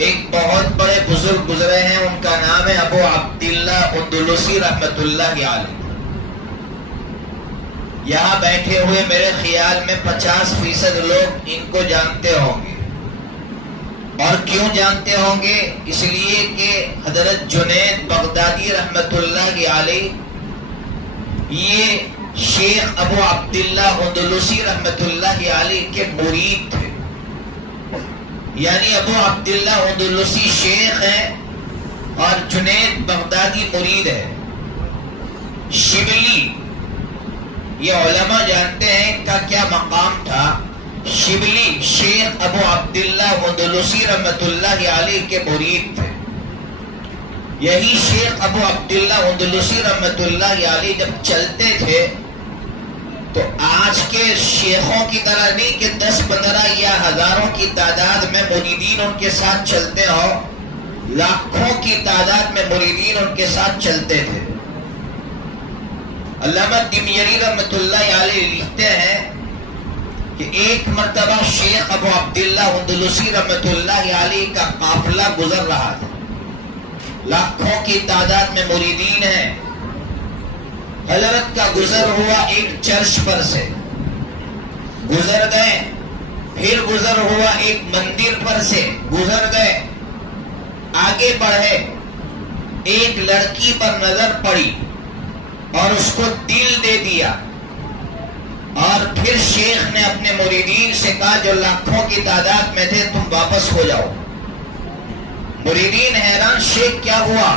ایک بہت بڑے بزرگ گزرے ہیں، ان کا نام ہے ابو عبداللہ اندلسی رحمت اللہ علیہ۔ یہاں بیٹھے ہوئے میرے خیال میں 50% لوگ ان کو جانتے ہوں گے۔ اور کیوں جانتے ہوں گے؟ اس لیے کہ حضرت جنید بغدادی رحمت اللہ علیہ یہ شیخ ابو عبداللہ اندلسی رحمت اللہ علیہ کے مرید تھے۔ یعنی ابو عبداللہ اندلسی شیخ ہیں اور جنید بغدادی مرید ہے۔ شبلی، یہ علماء جانتے ہیں ان کا کیا مقام تھا۔ شبلی شیخ ابو عبداللہ اندلسی رحمت اللہ علیہ کے مرید تھے۔ یہی شیخ ابو عبداللہ اندلسی رحمت اللہ علیہ جب چلتے تھے تو آج کے شیخوں کی طرح نہیں کہ 10 15 یا ہزاروں کی تعداد میں مریدین ان کے ساتھ چلتے ہو، لاکھوں کی تعداد میں مریدین ان کے ساتھ چلتے تھے۔ علامہ دميري رحمت اللہ علیہ لکھتے ہیں کہ ایک مرتبہ شیخ ابو عبداللہ اندلسی رحمت اللہ علیہ کا قافلہ گزر رہا تھا، لاکھوں کی تعداد میں مریدین ہیں۔ حضرت کا گزر ہوا ایک چرچ پر سے، گزر گئے، پھر گزر ہوا ایک مندر پر سے، گزر گئے، آگے بڑھے، ایک لڑکی پر نظر پڑی اور اس کو دل دے دیا، اور پھر شیخ نے اپنے مریدین سے کہا جو لاکھوں کی تعداد میں تھے تم واپس ہو جاؤ۔ مریدین حیران، شیخ کیا ہوا؟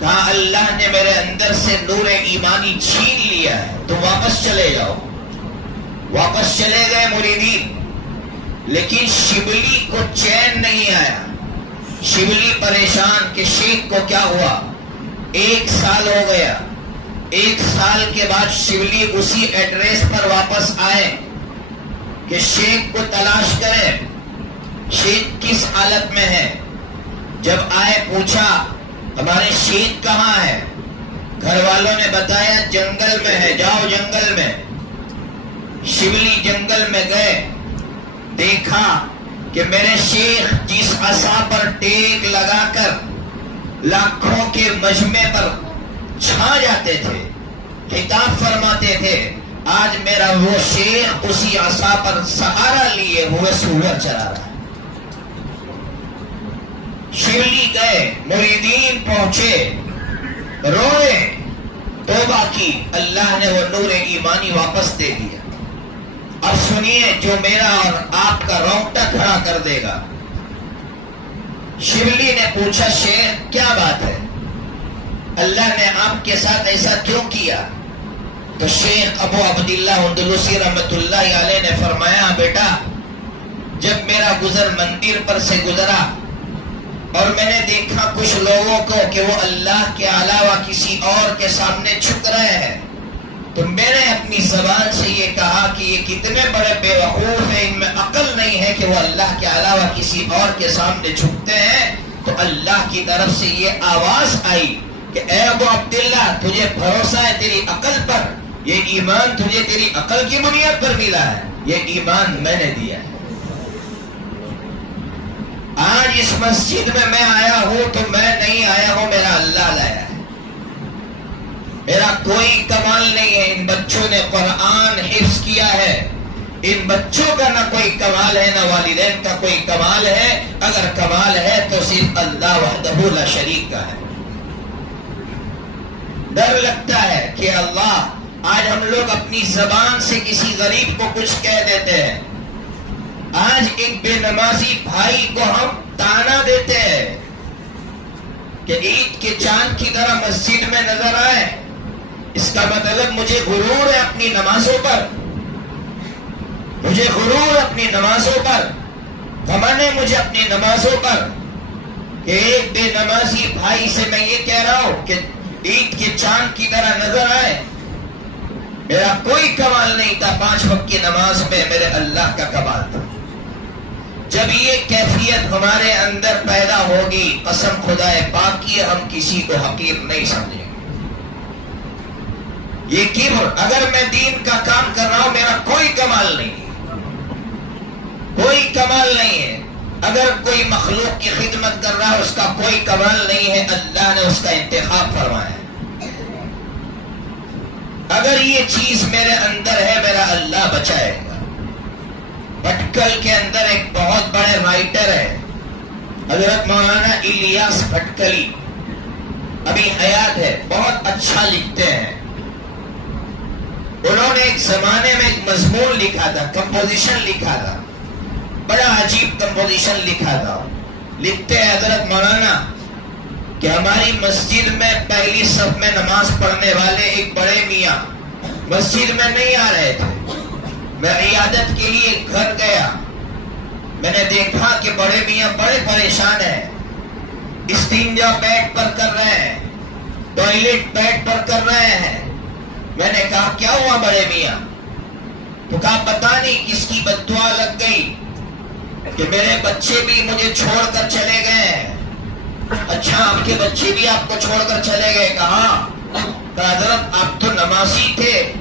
کہا اللہ نے میرے اندر سے نور ایمانی چھین لیا ہے، تم واپس چلے جاؤ۔ واپس چلے گئے مریدین، لیکن شبلی کو چین نہیں آیا۔ شبلی پریشان کہ شیخ کو کیا ہوا۔ 1 سال ہو گیا، 1 سال کے بعد شبلی اسی ایڈریس پر واپس آئے کہ شیخ کو تلاش کرے، شیخ کس حالت میں ہے۔ جب آئے پوچھا ہمارے شیخ کہاں ہے؟ گھر والوں نے بتایا جنگل میں ہے، جاؤ جنگل میں۔ شبلی جنگل میں گئے، دیکھا کہ میرے شیخ جس عصا پر ٹیک لگا کر لاکھوں کے مجمع پر چھا جاتے تھے، خطاب فرماتے تھے، آج میرا وہ شیخ اسی عصا پر سہارا لیے ہوئے سور چلا رہا ہے۔ شبلی گئے، مریدین پہنچے، روئے، توبہ کی، اللہ نے وہ نور ایمانی واپس دے دیا۔ اب سنیے جو میرا اور آپ کا رونگٹا کھڑا کر دے گا۔ شبلی نے پوچھا شیخ کیا بات ہے، اللہ نے آپ کے ساتھ ایسا کیوں کیا؟ تو شیخ ابو عبداللہ اندلسی رحمت اللہ علیہ نے فرمایا بیٹا، جب میرا گزر مندر پر سے گزرا اور میں نے دیکھا کچھ لوگوں کو کہ وہ اللہ کے علاوہ کسی اور کے سامنے جھک رہے ہیں، تو میں نے اپنی زبان سے یہ کہا کہ یہ کتنے بڑے بے وقوف ہیں، ان میں عقل نہیں ہے کہ وہ اللہ کے علاوہ کسی اور کے سامنے جھکتے ہیں۔ تو اللہ کی طرف سے یہ آواز آئی کہ اے ابو عبداللہ، تجھے بھروسہ ہے تیری عقل پر، یہ ایمان تجھے تیری عقل کی بنیاد پر ملا ہے، یہ ایمان میں نے دیا ہے۔ آج اس مسجد میں آیا ہوں تو میں نہیں آیا ہوں، میرا اللہ لایا ہے، میرا کوئی کمال نہیں ہے۔ ان بچوں نے قرآن حفظ کیا ہے، ان بچوں کا نہ کوئی کمال ہے، نہ والدین کا کوئی کمال ہے، اگر کمال ہے تو صرف اللہ وحدہ لا شریک کا ہے۔ ڈر لگتا ہے کہ اللہ، آج ہم لوگ اپنی زبان سے کسی غریب کو کچھ کہہ دیتے ہیں، آج ایک بے نمازی بھائی کو ہم تانا دیتے ہیں کہ عید کے چاند کی طرح مسجد میں نظر آئے، اس کا مطلب مجھے غرور ہے اپنی نمازوں پر، مجھے غرور اپنی نمازوں پر، غمن ہے مجھے اپنی نمازوں پر کہ ایک بے نمازی بھائی سے میں یہ کہہ رہا ہوں کہ عید کے چاند کی طرح نظر آئے۔ میرا کوئی کمال نہیں تھا، 5 وقت کی نماز میں میرے اللہ کا کمال تھا۔ جب یہ کیفیت ہمارے اندر پیدا ہوگی، قسم خدائے پاک کی، ہم کسی کو حقیر نہیں سمجھیں گے۔ یہ کبر، اگر میں دین کا کام کر رہا ہوں، میرا کوئی کمال نہیں ہے، کوئی کمال نہیں ہے، اگر کوئی مخلوق کی خدمت کر رہا ہے اس کا کوئی کمال نہیں ہے، اللہ نے اس کا انتخاب فرمایا ہے۔ اگر یہ چیز میرے اندر ہے میرا اللہ بچائے گا۔ بھٹکل کے اندر ایک بہت بڑے رائٹر ہے حضرت مولانا الیاس بھٹکلی، ابھی حیات ہے، بہت اچھا لکھتے ہیں۔ انہوں نے ایک زمانے میں ایک مضمون لکھا تھا، کمپوزیشن لکھا تھا، بڑا عجیب کمپوزیشن لکھا تھا۔ لکھتے ہیں حضرت مولانا کہ ہماری مسجد میں پہلی صف میں نماز پڑھنے والے ایک بڑے میاں مسجد میں نہیں آ رہے تھے۔ میں عیادت کے لیے گھر گیا، میں نے دیکھا کہ بڑے میاں بڑے پریشان ہیں، استنجا بیڈ پر کر رہے ہیں، ٹوائلٹ بیڈ پر کر رہے ہیں۔ میں نے کہا کیا ہوا بڑے میاں؟ تو کہا پتہ نہیں کس کی بددعا لگ گئی کہ میرے بچے بھی مجھے چھوڑ کر چلے گئے۔ اچھا آپ کے بچے بھی آپ کو چھوڑ کر چلے گئے؟ کہا حضرت آپ تو نمازی تھے،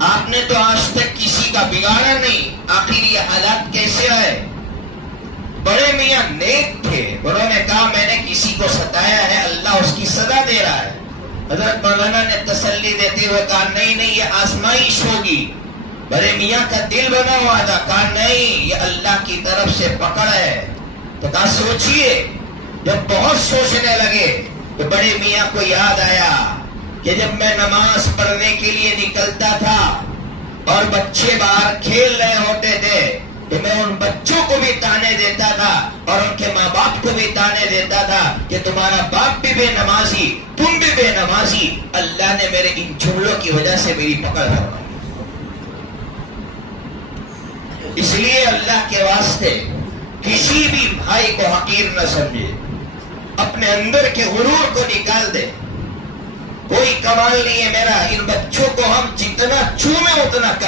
آپ نے تو آج تک کسی کا بگاڑا نہیں، آخر یہ حالات کیسے آئے؟ بڑے میاں نیک تھے، انہوں نے کہا میں نے کسی کو ستایا ہے، اللہ اس کی سزا دے رہا ہے۔ حضرت مولانا نے تسلی دیتے ہوئے کہا نہیں نہیں یہ آزمائش ہوگی۔ بڑے میاں کا دل بنا ہوا تھا، کہا نہیں یہ اللہ کی طرف سے پکڑ ہے۔ تو کہا سوچئے۔ جب بہت سوچنے لگے تو بڑے میاں کو یاد آیا کہ جب میں نماز پڑھنے کے لیے نکلتا تھا اور بچے باہر کھیل رہے ہوتے تھے تو میں ان بچوں کو بھی تانے دیتا تھا اور ان کے ماں باپ کو بھی تانے دیتا تھا کہ تمہارا باپ بھی بے نمازی، تم بھی بے نمازی۔ اللہ نے میرے ان جملوں کی وجہ سے میری پکڑ فرمائی۔ اس لیے اللہ کے واسطے کسی بھی بھائی کو حقیر نہ سمجھے، اپنے اندر کے غرور کو نکال دے۔ کوئی کمال نہیں ہے میرا، ان بچوں کو ہم جتنا چومیں اتنا کم